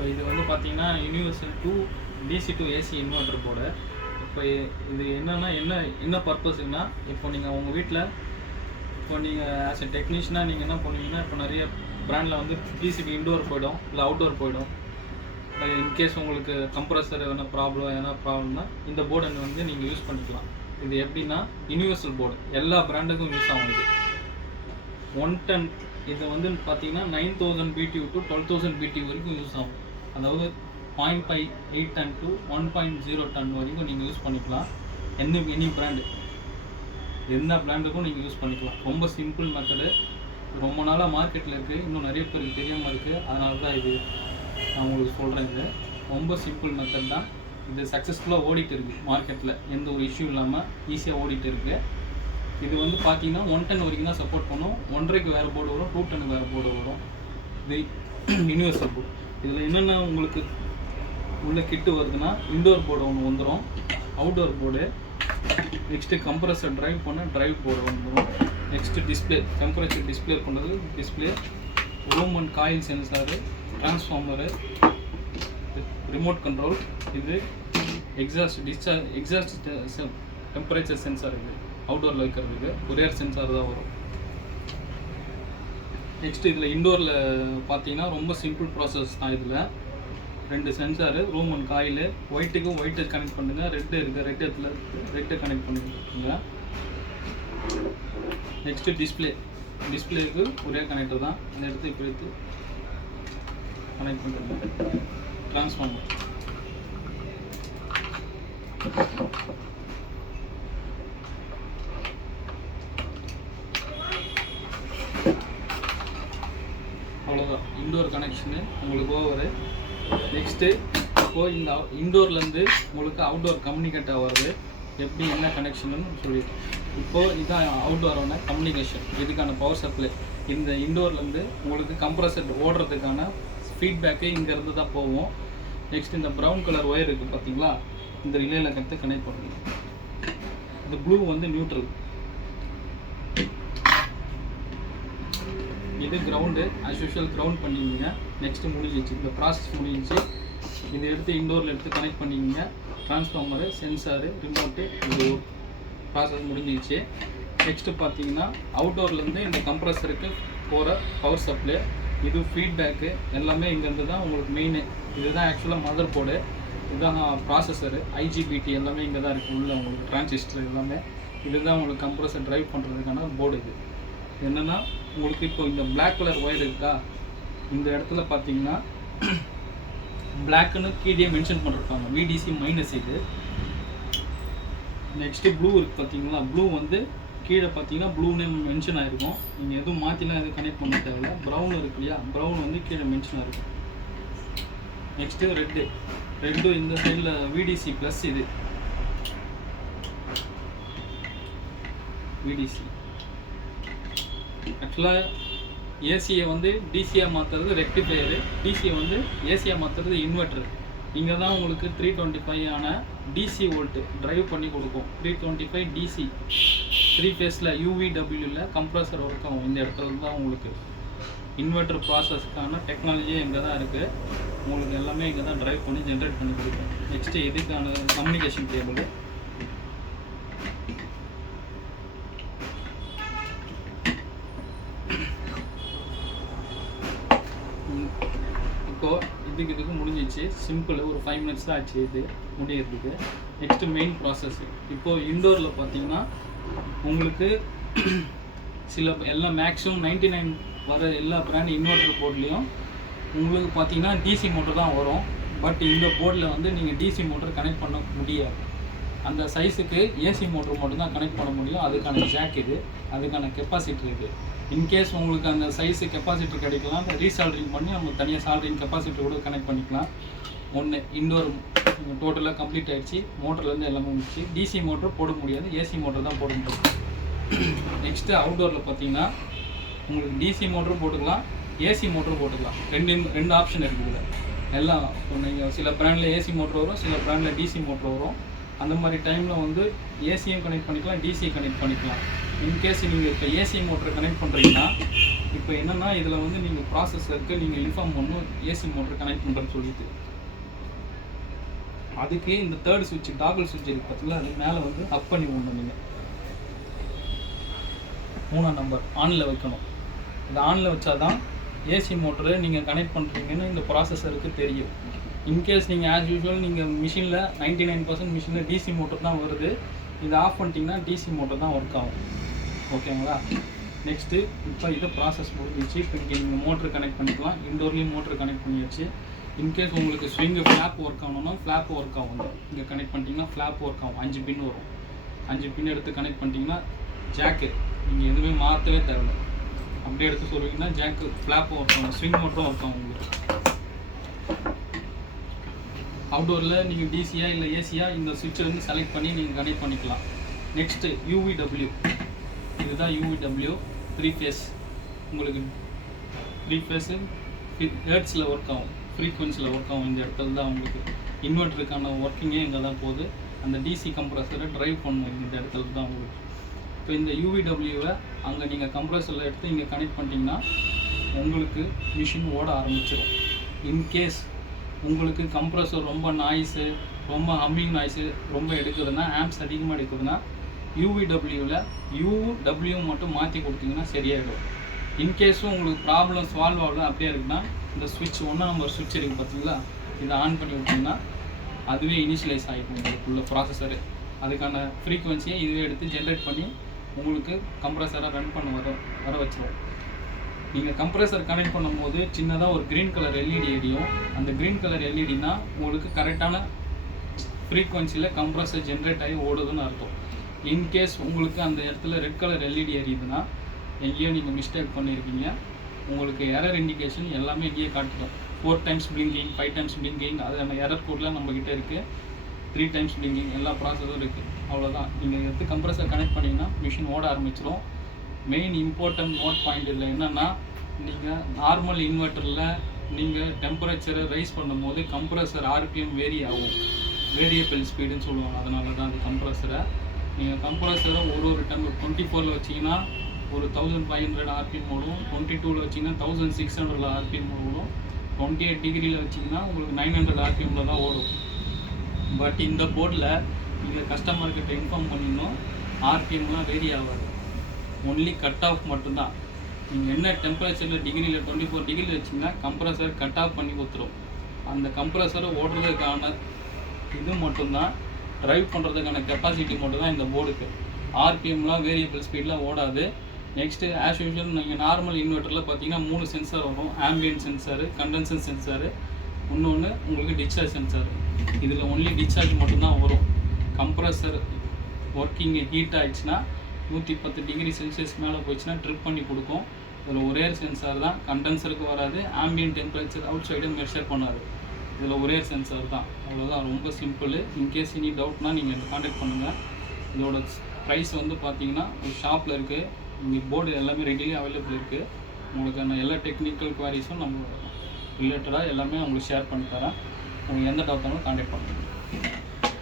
இப்போ இது வந்து பார்த்தீங்கன்னா universal to DC to AC inverter board. இப்போ இது என்னென்னா என்ன பர்பஸுக்குன்னா, இப்போ நீங்கள் உங்கள் வீட்டில் இப்போ நீங்கள் ஆஸ் எ டெக்னீஷியனாக நீங்கள் என்ன பண்ணுவீங்கன்னா, இப்போ நிறைய பிராண்டில் வந்து டிசிபி இன்டோர் போய்டும், இல்லை அவுட்டோர் போய்டும். இன்கேஸ் உங்களுக்கு கம்ப்ரஸர் எதனா ப்ராப்ளம்னா இந்த போர்டை வந்து நீங்கள் யூஸ் பண்ணிக்கலாம். இது எப்படின்னா யூனிவர்சல் போர்டு, எல்லா பிராண்டுக்கும் யூஸ் ஆகும். இது 110 இது வந்து பார்த்தீங்கன்னா 9000 BTU டு 12000 BTU வரைக்கும் யூஸ் ஆகும். அதாவது 0.58 டன் டு 1.0 டன் வரைக்கும் நீங்கள் யூஸ் பண்ணிக்கலாம். எனி பிராண்டு, எந்த பிராண்டுக்கும் நீங்கள் யூஸ் பண்ணிக்கலாம். ரொம்ப சிம்பிள் மெத்தடு, ரொம்ப நாளாக மார்க்கெட்டில் இருக்குது, இன்னும் நிறைய பேருக்கு தெரியாமல் இருக்குது. அதனால தான் இது நான் உங்களுக்கு சொல்கிறேன். இது ரொம்ப சிம்பிள் மெத்தட் தான். இது சக்ஸஸ்ஃபுல்லாக ஓடிட்டு இருக்குது மார்க்கெட்டில், எந்த ஒரு இஷ்யூ இல்லாமல் ஈஸியாக ஓடிட்டு இருக்குது. இது வந்து பார்த்தீங்கன்னா 110 வரைக்கும் தான் சப்போர்ட் பண்ணும். 1.5க்கு வேறு போர்டு வரும், 210க்கு வேறு போர்டு வரும். இது யூனிவர்சல் போர்டு. இதில் என்னென்ன உங்களுக்கு உள்ள கிட்டு வருதுன்னா, இன்டோர் போர்டு ஒன்று வந்துடும், outdoor board, next compressor drive பண்ண ட்ரைவ் போர்டு வந்துடும், நெக்ஸ்ட்டு டிஸ்பிளே, டெம்பரேச்சர் டிஸ்பிளே பண்ணுறது display, room and coil sensor, transformer, remote control, இது எக்ஸாஸ்ட் டெம்பரேச்சர் சென்சார், இது அவுட்டோரில் வைக்கிறதுக்கு ஒரே சென்சார் தான் வரும். நெக்ஸ்ட் இதில் இன்டோரில் பார்த்தீங்கன்னா ரொம்ப சிம்பிள் ப்ராசஸ் தான். இதில் 2 சென்சாரு, ரூம் அண்ட் காயில், ஒயிட்டுக்கு ஒயிட்டு கனெக்ட் பண்ணுங்க, ரெட்டு இருக்குது ரெட் இடத்துல ரெட்டை கனெக்ட் பண்ணிங்க. நெக்ஸ்ட்டு டிஸ்பிளேக்கு ஒரே கனெக்டர் தான், இந்த இடத்த இப்படி எடுத்து கனெக்ட் பண்ணுறேங்க. டிரான்ஸ்ஃபார்மர், அவ்வளோதான் இன்டோர் கனெக்ஷனு உங்களுக்கு ஓவரு. நெக்ஸ்ட்டு இப்போது இந்த இன்டோர்லேருந்து உங்களுக்கு அவுட்டோர் கம்யூனிகேட் ஆகிறது எப்படி, என்ன கனெக்ஷன்னு சொல்லிடுறேன். இப்போது இதுதான் அவுட்டோரான கம்யூனிகேஷன், இதுக்கான பவர் சப்ளை. இந்த இன்டோர்லேருந்து உங்களுக்கு கம்ப்ரஸர் ஓடுறதுக்கான ஃபீட்பேக்கு இங்கேருந்து தான் போவோம். நெக்ஸ்ட் இந்த ப்ரௌன் கலர் ஒயர் இருக்குது பார்த்தீங்களா, இந்த ரிலேயில் கனெக்ட் பண்ணுங்க. இந்த ப்ளூ வந்து நியூட்ரல், இது கிரவுண்டு. ஆஸ் யூஷுவல் கிரவுண்ட் பண்ணிக்கிங்க. நெக்ஸ்ட்டு முடிஞ்சிச்சு, இந்த ப்ராசஸ் முடிஞ்சிச்சு. இதை எடுத்து இன்டோரில் எடுத்து கனெக்ட் பண்ணிக்கிங்க. ட்ரான்ஸ்ஃபார்மரு, சென்சாரு, ரிமோட்டு, இது ப்ராசஸ் முடிஞ்சிச்சு. நெக்ஸ்ட்டு பார்த்தீங்கன்னா அவுட்டோர்லேருந்து இந்த கம்ப்ரஸருக்கு போகிற பவர் சப்ளை, இது ஃபீட்பேக்கு எல்லாமே இங்கேருந்து தான் உங்களுக்கு மெயின். இதுதான் ஆக்சுவலாக மதர் போர்டு, இதுதான் ப்ராசஸரு, ஐஜிபிடி எல்லாமே இங்கே தான் இருக்குது உள்ள. உங்களுக்கு டிரான்சிஸ்டர் எல்லாமே இதுதான் உங்களுக்கு கம்ப்ரஸர் ட்ரைவ் பண்ணுறதுக்கான போர்டு. இது என்னென்னா உங்களுக்கு இப்போ இந்த பிளாக் கலர் ஒயர் இருக்கா, இந்த இடத்துல பார்த்தீங்கன்னா பிளாக்குன்னு கீழே மென்ஷன் பண்ணிருப்பாங்க, விடிசி மைனஸ். இது நெக்ஸ்ட்டு ப்ளூ இருக்குது பார்த்தீங்களா, ப்ளூ வந்து கீழே பார்த்தீங்கன்னா ப்ளூன்னு மென்ஷன் ஆகிருக்கும். நீங்கள் எதுவும் மாற்றிலாம் எதுவும் கனெக்ட் பண்ண தேவையில்ல. ப்ரௌன் இருக்கு இல்லையா, ப்ரௌன் வந்து கீழே மென்ஷன் ஆகிருக்கும். நெக்ஸ்ட்டு ரெட்டு இந்த சைடில் விடிசி ப்ளஸ், இது விடிசி. ஆக்சுவலாக ஏசியை வந்து டிசியாக மாற்றுறது ரெக்டிஃபையரு, டிசியை வந்து ஏசியாக மாற்றுறது இன்வெர்ட்ரு. இங்கே தான் உங்களுக்கு 325 ஆன டிசி வோல்ட்டு ட்ரைவ் பண்ணி கொடுக்கும். 325 டிசி 3 ஃபேஸில் யூவிடபிள்யூவில் கம்ப்ரஸர் ஒர்க் ஆகும். இந்த இடத்துல தான் உங்களுக்கு இன்வெர்ட்டர் ப்ராசஸ்க்கான டெக்னாலஜியே இங்கே தான் இருக்குது. உங்களுக்கு எல்லாமே இங்கே தான் ட்ரைவ் பண்ணி ஜென்ரேட் பண்ணி கொடுக்கும். நெக்ஸ்ட்டு இதுக்கான கம்யூனிகேஷன் கேபிள், இப்போது இதுக்கு முடிஞ்சிச்சு. சிம்பிள், ஒரு 5 மினிட்ஸ் தான் ஆச்சு இது முடியறதுக்கு. Next main process. இப்போது இன்டோரில் பார்த்தீங்கன்னா உங்களுக்கு எல்லாம் மேக்ஸிமம் 99 வர எல்லா பிராண்ட் இன்வெர்ட்டர் போர்ட்லேயும் உங்களுக்கு பார்த்தீங்கன்னா டிசி மோட்டர் தான் வரும். பட் இந்த போர்டில் வந்து நீங்கள் டிசி மோட்டர் கனெக்ட் பண்ண முடியாது. அந்த சைஸுக்கு ஏசி மோட்டர் மட்டும்தான் கனெக்ட் பண்ண முடியும். அதுக்கான ஜாக் இது, அதுக்கான கெப்பாசிட்டர் இது. இன்கேஸ் உங்களுக்கு அந்த சைஸு கெப்பாசிட்டர் கிடைக்கலாம், ரீசால்ட்ரிங் பண்ணி நம்ம தனியாக சால்ட்ரிங் கெப்பாசிட்டர் கூட கனெக்ட் பண்ணிக்கலாம். இன்டோர் டோட்டலாக கம்ப்ளீட் ஆகிடுச்சு. மோட்டர்லேருந்து எல்லாமே முடிச்சு. டிசி மோட்டர் போட முடியாது, ஏசி மோட்டர் தான் போட முடியும். நெக்ஸ்ட்டு அவுட்டோரில் பார்த்தீங்கன்னா உங்களுக்கு டிசி மோட்டரும் போட்டுக்கலாம், ஏசி மோட்டரும் போட்டுக்கலாம். ரெண்டு ஆப்ஷன் இருக்குது. எல்லாம் நீங்கள் சில பிராண்டில் ஏசி மோட்டர் வரும், சில பிராண்டில் டிசி மோட்டர் வரும். அந்த மாதிரி டைமில் வந்து ஏசியும் கனெக்ட் பண்ணிக்கலாம், டிசியும் கனெக்ட் பண்ணிக்கலாம். இன்கேஸ் நீங்கள் இப்போ ஏசி மோட்டரை கனெக்ட் பண்ணுறீங்கன்னா இப்போ என்னென்னா இதில் வந்து நீங்கள் ப்ராசஸருக்கு நீங்கள் இன்ஃபார்ம் பண்ணணும் ஏசி மோட்டர் கனெக்ட் பண்ணுறேன்னு சொல்லிட்டு. அதுக்கு இந்த தேர்ட் சுவிட்ச் டாகல் சுவிட்ச் இருக்குது பார்த்தீங்களா, அது மேலே வந்து அப் பண்ணி விடணும். நீங்கள் 3ஆம் நம்பர் ஆனில் வைக்கணும். இது ஆனில் வச்சா தான் ஏசி மோட்டரை நீங்கள் கனெக்ட் பண்ணுறீங்கன்னு இந்த ப்ராசஸருக்கு தெரியும். இன்கேஸ் நீங்கள் ஆஸ் யூஸ்வல் நீங்கள் மிஷினில் 99% மிஷினில் டிசி மோட்டர் தான் வருது. இதை ஆஃப் பண்ணிட்டீங்கன்னா டிசி மோட்டர் தான் ஒர்க் ஆகும். ஓகேங்களா? நெக்ஸ்ட்டு இப்போ இதை ப்ராசஸ் முடிஞ்சிச்சு. இப்போ இங்கே நீங்கள் மோட்ரு கனெக்ட் பண்ணிக்கலாம். இன்டோர்லேயும் மோட்ரு கனெக்ட் பண்ணியாச்சு. இன்கேஸ் உங்களுக்கு ஸ்விங்கு ஃப்ளாப் ஒர்க் ஆகணும்னா ஃப்ளாப் ஒர்க் ஆகும். இங்கே கனெக்ட் பண்ணிட்டீங்கன்னா ஃப்ளாப் ஒர்க் ஆகும். 5 பின் வரும். 5 பின் எடுத்து கனெக்ட் பண்ணிட்டீங்கன்னா ஜாக்கு நீங்கள் எதுவுமே மாற்றவே தேவையில்லை. அப்படியே எடுத்து சொல்லுவீங்கன்னா ஜாக்கு ஃப்ளாப்பும் ஒர்க் ஆகும், ஸ்விங் மோட்டரும் ஒர்க் ஆகும். உங்களுக்கு அவுட்டோரில் நீங்கள் டிசியா இல்லை ஏசியா இந்த சுவிட்சை வந்து செலக்ட் பண்ணி நீங்கள் கனெக்ட் பண்ணிக்கலாம். நெக்ஸ்ட்டு UVW, இதுதான் UVW 3 ஃபேஸ். உங்களுக்கு 3 ஃபேஸு ஹெர்ட்ஸில் ஒர்க் ஆகும், ஃப்ரீக்வன்சியில் ஒர்க் ஆகும். இந்த இடத்துல தான் உங்களுக்கு இன்வெர்ட்டருக்கான ஒர்க்கிங்கே இங்கே தான் போகுது. அந்த டிசி கம்ப்ரஸரை ட்ரைவ் பண்ணும் இந்த இடத்துல தான் உங்களுக்கு. இப்போ இந்த UVW-வை அங்கே நீங்கள் கம்ப்ரஸரில் எடுத்து இங்கே கனெக்ட் பண்ணிட்டீங்கன்னா உங்களுக்கு மிஷின் ஓட ஆரம்பிச்சிடும். இன்கேஸ் உங்களுக்கு கம்ப்ரஸர் ரொம்ப நாய்ஸு, ரொம்ப ஹம்மிங் நாய்ஸு ரொம்ப எடுக்குதுன்னா, ஆம்ப்ஸ் அதிகமாக எடுக்குதுன்னா UVW-வில் UW மட்டும் மாற்றி கொடுத்தீங்கன்னா சரியாயிடும். இன்கேஸும் உங்களுக்கு ப்ராப்ளம் சால்வ் ஆகல அப்படியே இருக்குன்னா இந்த சுவிட்ச் 1ஆம் நம்பர் சுவிட்ச் இருக்குது பார்த்தீங்களா, இதை ஆன் பண்ணி விட்டிங்கன்னா அதுவே இனிஷியலைஸ் ஆகிடும் உங்களுக்குள்ள ப்ராசஸரு. அதுக்கான ஃப்ரீக்வன்சியை இதுவே எடுத்து ஜென்ரேட் பண்ணி உங்களுக்கு கம்ப்ரஸரை ரன் பண்ண வர வச்சிடும். நீங்கள் கம்ப்ரஸர் கனெக்ட் பண்ணும்போது சின்னதாக ஒரு க்ரீன் கலர் LED எரியும். அந்த க்ரீன் கலர் LEDனா உங்களுக்கு கரெக்டான ஃப்ரீக்வன்சியில் கம்ப்ரஸர் ஜென்ரேட் ஆகி ஓடுதுன்னு அர்த்தம். இன்கேஸ் உங்களுக்கு அந்த இடத்துல ரெட் கலர் LED எரியுதுன்னா எங்கேயோ நீங்கள் மிஸ்டேக் பண்ணியிருக்கீங்க. உங்களுக்கு எரர் இண்டிகேஷன் எல்லாமே இங்கேயே காட்டிடும். 4 டைம்ஸ் பிளிங்கிங், 5 டைம்ஸ் பிளிங்கிங், அது எரர் கோட்லாம் நம்மக்கிட்ட இருக்குது. 3 டைம்ஸ் பிளிங்கிங் எல்லா ப்ராசஸரும் இருக்குது. அவ்வளோதான். நீங்கள் எடுத்து கம்ப்ரஸர் கனெக்ட் பண்ணிங்கன்னா மிஷின் ஓட ஆரம்பிச்சிடும். மெயின் இம்பார்ட்டன்ட் நோட் பாயிண்ட் இதில் என்னென்னா, நீங்கள் நார்மல் இன்வெர்ட்டரில் நீங்கள் டெம்பரேச்சரை ரைஸ் பண்ணும்போது கம்ப்ரஸர் RPM வேரி ஆகும். வேரியபிள் ஸ்பீடுன்னு சொல்லுவாங்க. அதனால தான் அது கம்ப்ரஸரை நீங்கள் கம்ப்ரஸரை ஒரு டைம் 24ல் வச்சிங்கன்னா ஒரு 1500 RPM ஓடும், 22ல் வச்சிங்கன்னா 1600 RPM ஓடும், 28 டிகிரியில் வச்சிங்கன்னா உங்களுக்கு 900 RPMல தான் ஓடும். பட் இந்த போர்டில் நீங்கள் கஸ்டமர்கிட்ட இன்ஃபார்ம் பண்ணிடணும், RPMலாம் வேரி ஆகாது. ஒன்லி கட் ஆஃப் மட்டும்தான். நீங்கள் என்ன டெம்பரேச்சரில் டிகிரியில் 24 டிகிரியில் வச்சிங்கன்னா கம்ப்ரஸர் கட் ஆஃப் பண்ணி கொடுத்துரும். அந்த கம்ப்ரஸரை ஓடுறதுக்கான இது மட்டும்தான், ட்ரைவ் பண்ணுறதுக்கான கெப்பாசிட்டி மட்டும்தான் இந்த போர்டுக்கு. RPMலாம் வேரியபிள் ஸ்பீடில் ஓடாது. நெக்ஸ்ட்டு ஆஸ் யூஷுவல் நீங்கள் நார்மல் இன்வெர்ட்டரில் பார்த்தீங்கன்னா 3 சென்சார் வரும். ஆம்பியன்ட் சென்சாரு, கண்டென்சர் சென்சாரு, இன்னொன்று உங்களுக்கு டிஸ்சார்ஜ் சென்சார். இதில் ஒன்லி டிஸ்சார்ஜ் மட்டும்தான் வரும். கம்ப்ரஸர் ஒர்க்கிங் ஹீட் ஆகிடுச்சுன்னா 110 டிகிரி செல்சியஸ் மேலே போயிடுச்சுன்னா ட்ரிப் பண்ணி கொடுக்கும். இதில் ஒரே சென்சார் தான், கண்டென்சருக்கு வராது. Ambient temperature out side measure பண்ணாது. இதில் ஒரே சென்சார் தான். அவ்வளோதான், ரொம்ப சிம்பிள். இன்கேஸ் இனி டவுட்னா நீங்கள் கான்டாக்ட் பண்ணுங்கள். இதோட ப்ரைஸ் வந்து பார்த்தீங்கன்னா ஒரு ஷாப்பில் இருக்குது. இங்கே போர்டு எல்லாமே ரெடிலி அவைலபிள் இருக்குது. உங்களுக்கான எல்லா டெக்னிக்கல் குவாரிஸும் நம்ம ரிலேட்டடாக எல்லாமே உங்களுக்கு ஷேர் பண்ணி தரேன். உங்களுக்கு எந்த டவுட்டாலும் கான்டாக்ட் பண்ணுங்கள்.